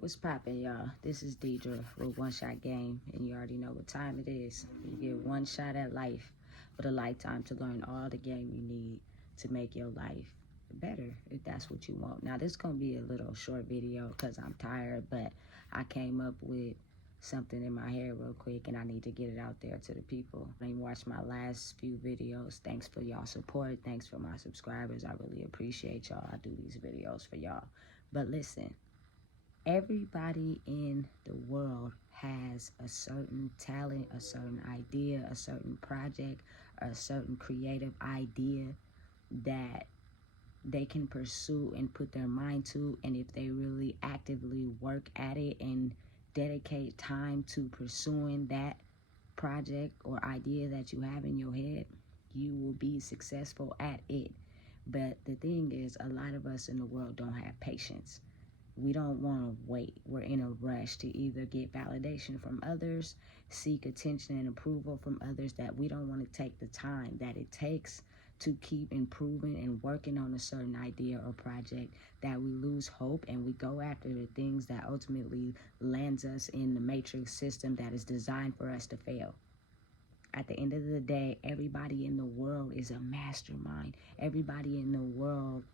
What's poppin', y'all? This is Deidre with One Shot Game, and you already know what time it is. You get one shot at life with a lifetime to learn all the game you need to make your life better, if that's what you want. Now, this gonna be a little short video because I'm tired, but I came up with something in my head real quick, and I need to get it out there to the people. I didn't watch my last few videos. Thanks for y'all support. Thanks for my subscribers. I really appreciate y'all. I do these videos for y'all. But listen. Everybody in the world has a certain talent, a certain idea, a certain project, a certain creative idea that they can pursue and put their mind to. And if they really actively work at it and dedicate time to pursuing that project or idea that you have in your head, you will be successful at it. But the thing is, a lot of us in the world don't have patience. We don't want to wait. We're in a rush to either get validation from others, seek attention and approval from others, that we don't want to take the time that it takes to keep improving and working on a certain idea or project, that we lose hope and we go after the things that ultimately lands us in the matrix system that is designed for us to fail. At the end of the day, everybody in the world is a mastermind. Everybody in the world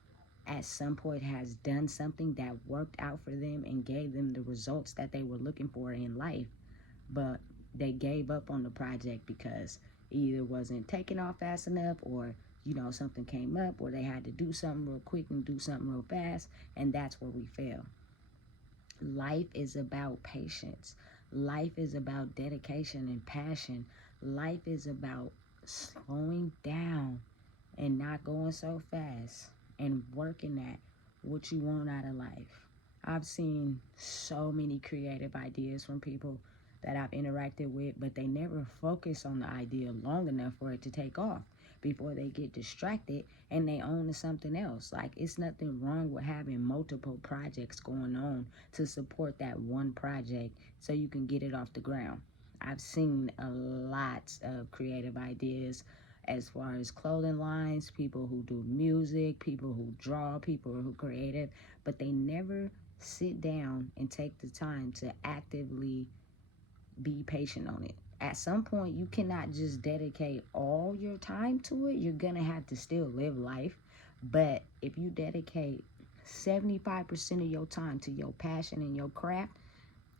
at some point has done something that worked out for them and gave them the results that they were looking for in life, but they gave up on the project because it either wasn't taking off fast enough, or something came up, or they had to do something real quick and do something real fast, and that's where we fail. Life is about patience. Life is about dedication and passion. Life is about slowing down and not going so fast and working at what you want out of life. I've seen so many creative ideas from people that I've interacted with, but they never focus on the idea long enough for it to take off before they get distracted and they own to something else. Like, it's nothing wrong with having multiple projects going on to support that one project so you can get it off the ground. I've seen a lot of creative ideas as far as clothing lines, people who do music, people who draw, people who are creative, but they never sit down and take the time to actively be patient on it. At some point, you cannot just dedicate all your time to it. You're going to have to still live life. But if you dedicate 75% of your time to your passion and your craft,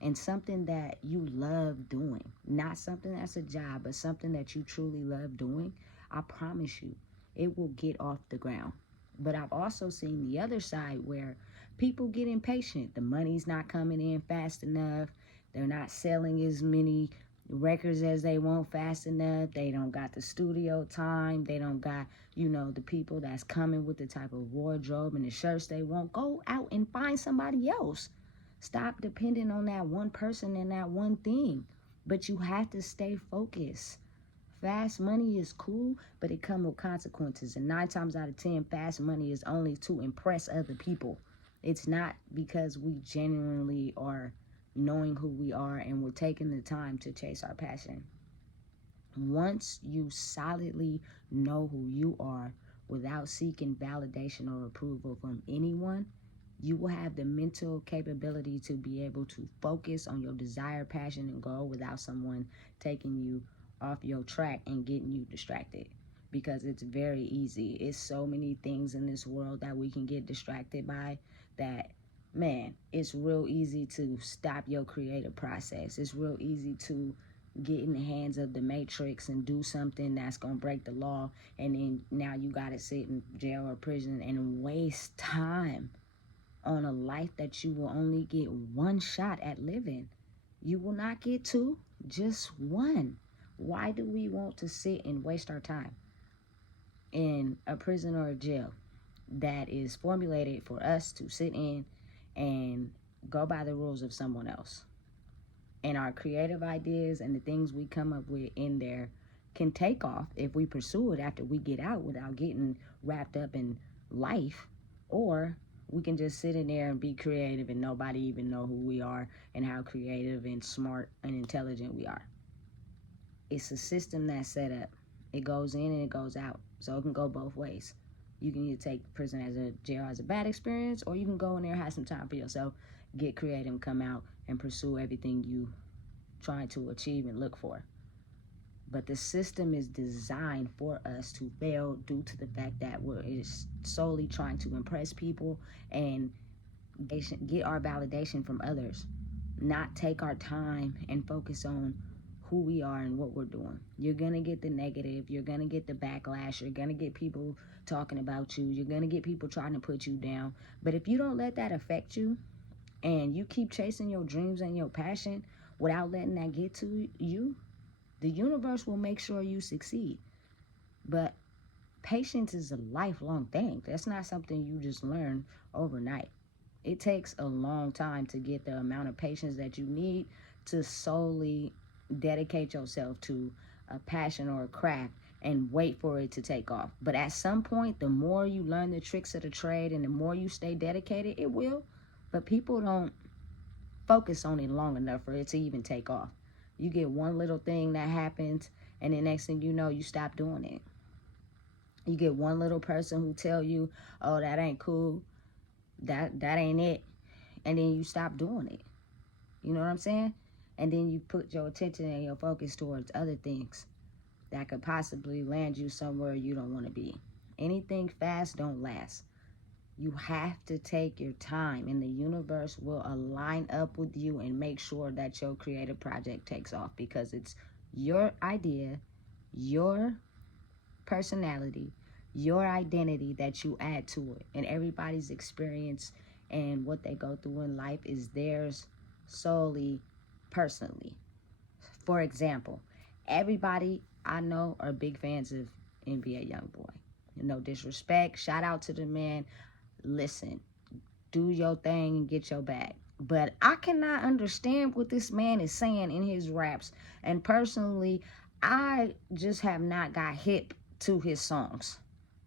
and something that you love doing, not something that's a job, but something that you truly love doing, I promise you, it will get off the ground. But I've also seen the other side where people get impatient. The money's not coming in fast enough. They're not selling as many records as they want fast enough. They don't got the studio time. They don't got, the people that's coming with the type of wardrobe and the shirts they want. Go out and find somebody else. Stop depending on that one person and that one thing. But you have to stay focused. Fast money is cool, but it comes with consequences. And 9 times out of 10, fast money is only to impress other people. It's not because we genuinely are knowing who we are and we're taking the time to chase our passion. Once you solidly know who you are without seeking validation or approval from anyone, you will have the mental capability to be able to focus on your desire, passion, and goal without someone taking you off your track and getting you distracted. Because it's very easy. It's so many things in this world that we can get distracted by that, man, it's real easy to stop your creative process. It's real easy to get in the hands of the matrix and do something that's gonna break the law, and then now you gotta sit in jail or prison and waste time on a life that you will only get one shot at living. You will not get two, just one. Why do we want to sit and waste our time in a prison or a jail that is formulated for us to sit in and go by the rules of someone else? And our creative ideas and the things we come up with in there can take off if we pursue it after we get out without getting wrapped up in life, or we can just sit in there and be creative and nobody even know who we are and how creative and smart and intelligent we are. It's a system that's set up. It goes in and it goes out. So it can go both ways. You can either take prison as a jail as a bad experience, or you can go in there and have some time for yourself get creative, come out and pursue everything you trying to achieve and look for. But the system is designed for us to fail due to the fact that we're solely trying to impress people and get our validation from others, not take our time and focus on who we are and what we're doing. You're gonna get the negative, you're gonna get the backlash, you're gonna get people talking about you, you're gonna get people trying to put you down. But if you don't let that affect you and you keep chasing your dreams and your passion without letting that get to you, the universe will make sure you succeed. But patience is a lifelong thing. That's not something you just learn overnight. It takes a long time to get the amount of patience that you need to solely dedicate yourself to a passion or a craft and wait for it to take off. But at some point, the more you learn the tricks of the trade and the more you stay dedicated, it will. But people don't focus on it long enough for it to even take off. You get one little thing that happens, and the next thing you know, you stop doing it. You get one little person who tell you, oh, that ain't cool, that ain't it, and then you stop doing it. You know what I'm saying? And then you put your attention and your focus towards other things that could possibly land you somewhere you don't want to be. Anything fast don't last. You have to take your time, and the universe will align up with you and make sure that your creative project takes off, because it's your idea, your personality, your identity that you add to it. And everybody's experience and what they go through in life is theirs solely personally. For example, everybody I know are big fans of NBA Youngboy. No disrespect, shout out to the man. Listen, do your thing and get your bag. But I cannot understand what this man is saying in his raps. And personally, I just have not got hip to his songs.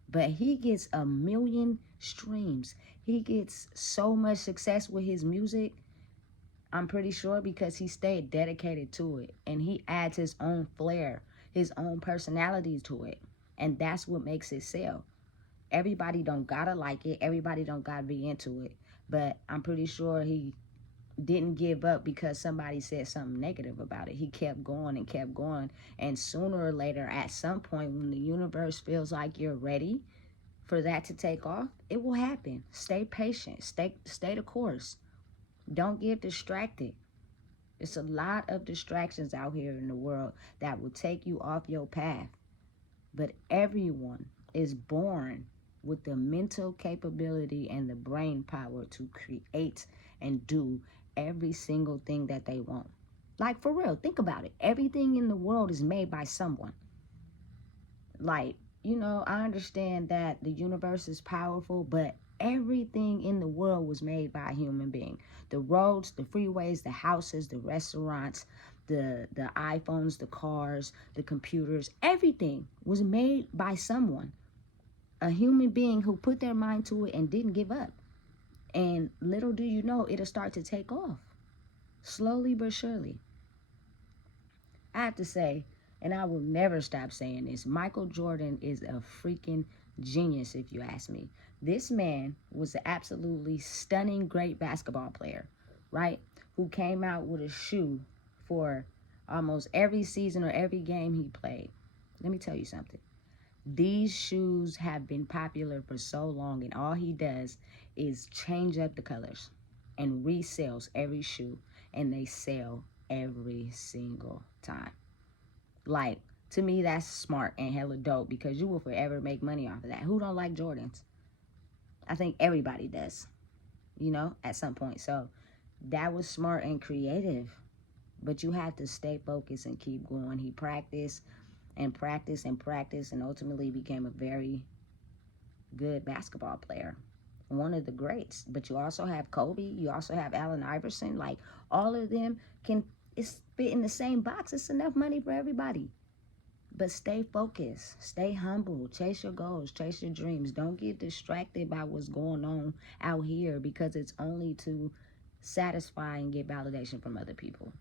But he gets 1 million streams. He gets so much success with his music, I'm pretty sure, because he stayed dedicated to it. And he adds his own flair, his own personality to it. And that's what makes it sell. Everybody don't gotta like it. Everybody don't gotta be into it. But I'm pretty sure he didn't give up because somebody said something negative about it. He kept going and kept going. And sooner or later, at some point, when the universe feels like you're ready for that to take off, it will happen. Stay patient. Stay the course. Don't get distracted. It's a lot of distractions out here in the world that will take you off your path. But everyone is born with the mental capability and the brain power to create and do every single thing that they want. Like, for real, think about it. Everything in the world is made by someone. Like, I understand that the universe is powerful, but everything in the world was made by a human being. The roads, the freeways, the houses, the restaurants, the iPhones, the cars, the computers, everything was made by someone. A human being who put their mind to it and didn't give up. And little do you know, it'll start to take off. Slowly but surely. I have to say, and I will never stop saying this, Michael Jordan is a freaking genius, if you ask me. This man was an absolutely stunning, great basketball player, right? Who came out with a shoe for almost every season or every game he played. Let me tell you something. These shoes have been popular for so long, and all he does is change up the colors and resells every shoe, and they sell every single time. Like, to me, that's smart and hella dope, because you will forever make money off of that. Who don't like Jordans? I think everybody does, at some point. So that was smart and creative, but you have to stay focused and keep going. He practiced and practiced and practiced and ultimately became a very good basketball player. One of the greats. But you also have Kobe. You also have Allen Iverson. Like, all of them can fit in the same box. It's enough money for everybody. But stay focused. Stay humble. Chase your goals. Chase your dreams. Don't get distracted by what's going on out here, because it's only to satisfy and get validation from other people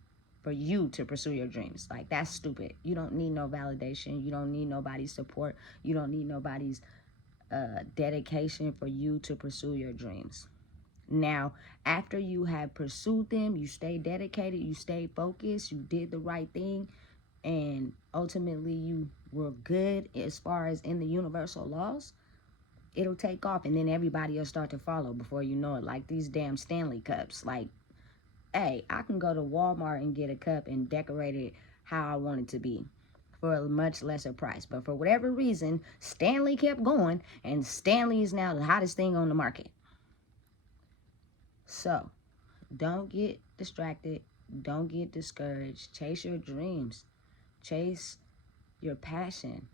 for you to pursue your dreams. Like, that's stupid. You don't need no validation. You don't need nobody's support. You don't need nobody's dedication for you to pursue your dreams. Now, after you have pursued them, you stay dedicated, you stay focused, you did the right thing, and ultimately you were good as far as in the universal laws, it'll take off, and then everybody will start to follow before you know it. Like these damn Stanley cups. Like, hey, I can go to Walmart and get a cup and decorate it how I want it to be for a much lesser price. But for whatever reason, Stanley kept going, and Stanley is now the hottest thing on the market. So, don't get distracted. Don't get discouraged. Chase your dreams. Chase your passion.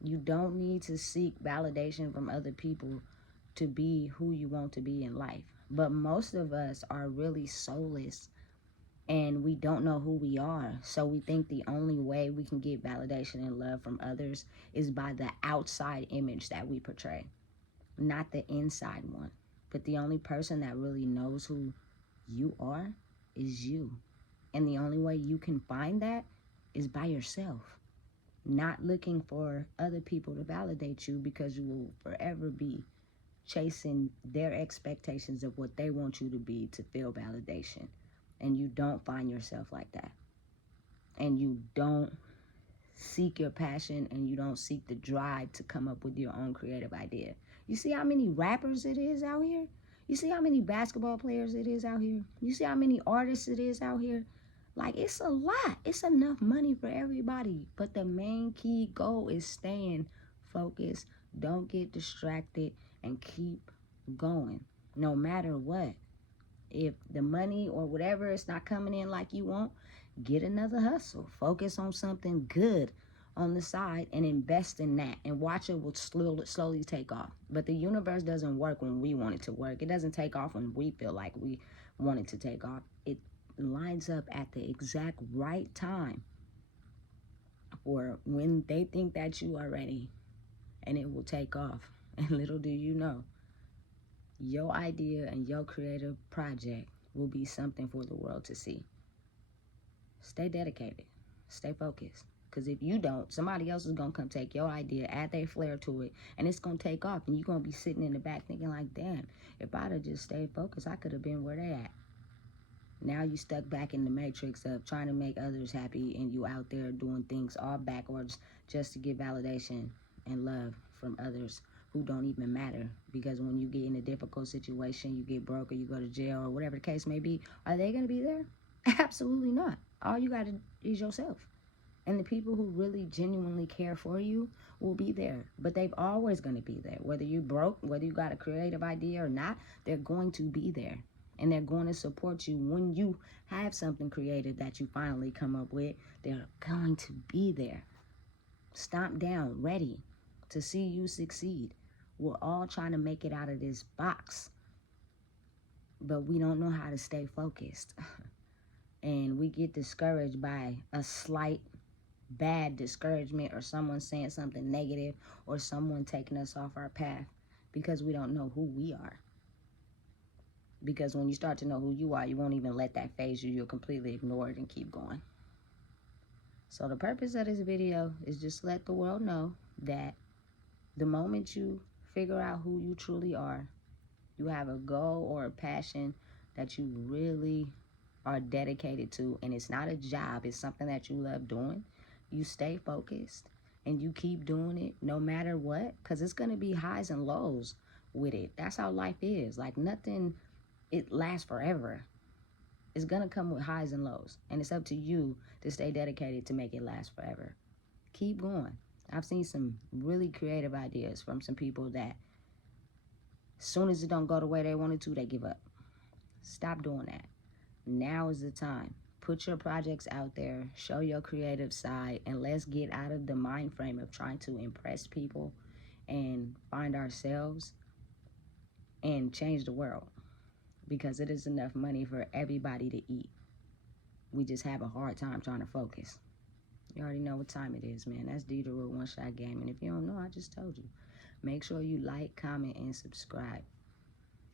You don't need to seek validation from other people to be who you want to be in life. But most of us are really soulless and we don't know who we are. So we think the only way we can get validation and love from others is by the outside image that we portray, not the inside one. But the only person that really knows who you are is you. And the only way you can find that is by yourself. Not looking for other people to validate you, because you will forever be chasing their expectations of what they want you to be to feel validation. And you don't find yourself like that. And you don't seek your passion, and you don't seek the drive to come up with your own creative idea. You see how many rappers it is out here? You see how many basketball players it is out here? You see how many artists it is out here? Like, it's a lot. It's enough money for everybody. But the main key goal is staying focused. Don't get distracted and keep going no matter what. If the money or whatever is not coming in like you want, get another hustle. Focus on something good on the side and invest in that, and watch it will slowly take off. But the universe doesn't work when we want it to work. It doesn't take off when we feel like we want it to take off. It lines up at the exact right time for when they think that you are ready, and it will take off. And little do you know, your idea and your creative project will be something for the world to see. Stay dedicated. Stay focused. Because if you don't, somebody else is going to come take your idea, add their flair to it, and it's going to take off. And you're going to be sitting in the back thinking like, damn, if I'd have just stayed focused, I could have been where they at. Now you stuck back in the matrix of trying to make others happy, and you out there doing things all backwards just to get validation and love from others who don't even matter. Because when you get in a difficult situation, you get broke or you go to jail or whatever the case may be, are they going to be there? Absolutely not. All you got to is yourself. And the people who really genuinely care for you will be there. But they've always going to be there. Whether you broke, whether you got a creative idea or not, they're going to be there. And they're going to support you when you have something creative that you finally come up with. They're going to be there. Stomp down, ready to see you succeed. We're all trying to make it out of this box, but we don't know how to stay focused. And we get discouraged by a slight bad discouragement, or someone saying something negative, or someone taking us off our path, because we don't know who we are. Because when you start to know who you are, you won't even let that phase you. You'll completely ignore it and keep going. So the purpose of this video is just to let the world know that the moment you figure out who you truly are, you have a goal or a passion that you really are dedicated to, and it's not a job, it's something that you love doing, you stay focused and you keep doing it no matter what, because it's going to be highs and lows with it. That's how life is. Like, nothing, it lasts forever. It's going to come with highs and lows, and it's up to you to stay dedicated to make it last forever. Keep going. I've seen some really creative ideas from some people that as soon as it don't go the way they wanted to, they give up. Stop doing that. Now is the time. Put your projects out there, show your creative side, and let's get out of the mind frame of trying to impress people and find ourselves and change the world, because it is enough money for everybody to eat. We just have a hard time trying to focus. You already know what time it is, man. That's Deidre with One Shot Game. And if you don't know, I just told you. Make sure you like, comment, and subscribe.